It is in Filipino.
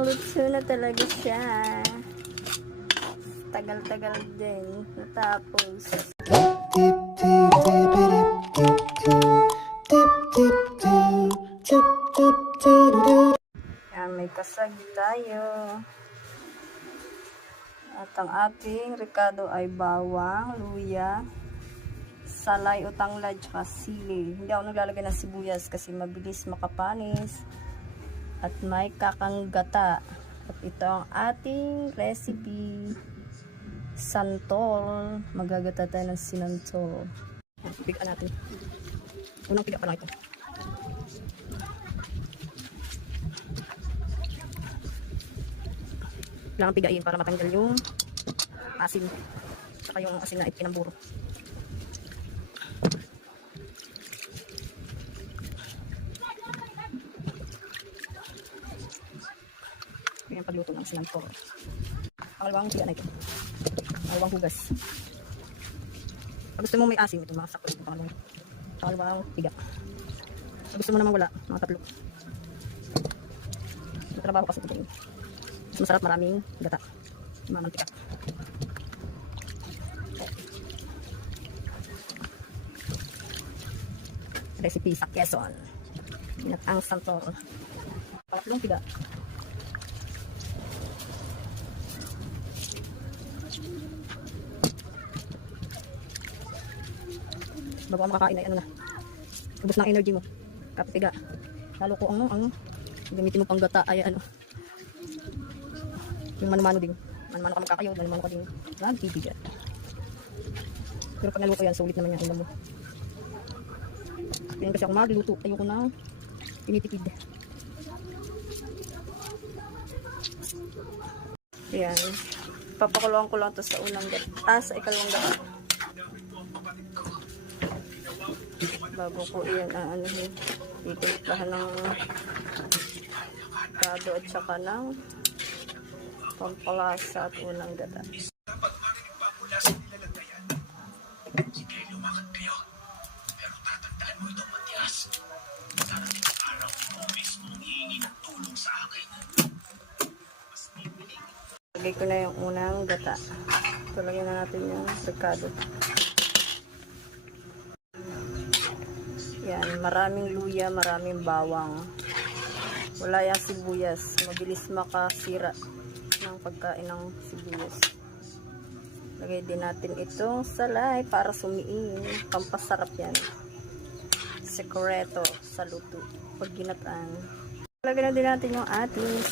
mukhang luto na talaga siya. Tagal-tagal din. Natapos. Yan, may kasagi tayo. At ang ating ricado ay bawang, luya, salay o tanglad, tsaka sili. Hindi ako naglalagay ng sibuyas kasi mabilis makapanis. At may kakanggata. At ito ang ating recipe. Santol. Magagata tayo ng sinantol. Pigaan natin. Unang piga pa lang ito. Kailangan pigain para matanggal yung asin. Saka yung asin na ipinamburo. Yan pagluto ng sinantol. Pangalawang piga na ito. Pangalawang hugas. Pag gusto mo may asin, ito mga sakto ito pangalawang piga. Pag gusto mo naman wala, mga tatlo. Trabaho kasi ito. Mas masarap, maraming gata. Mamantika. Recipe sa Quezon. Ginataang santol. Pangatlong piga. Bago ka makakain ay ano na, ubos ng energy mo, kapiga. Lalo ko ang gamitin mo pang gata ay ano, yung mano-mano din, mano-mano ka magkakayo, mano-mano ka din nagbibigat. Pero pag naluto yan, sulit naman yung ulam mo. Ganyan kasi ako magluto, ayoko na tinitipid. Yan, papakuluan ko lang to sa unang gata, sa ikalawang gata. Bago ko iyan itimplahan ng kado at saka ng pampalasa at unang gata. Lagay ko na yung unang gata. Tulagyan na natin yung ricado. Yan, maraming luya, maraming bawang. Wala yung sibuyas. Mabilis makasira ng pagkain ng sibuyas. Lagay din natin itong salay para sumiin. Pampasarap yan. Sekreto sa luto. Pag ginataan. Lagyan na din natin yung ating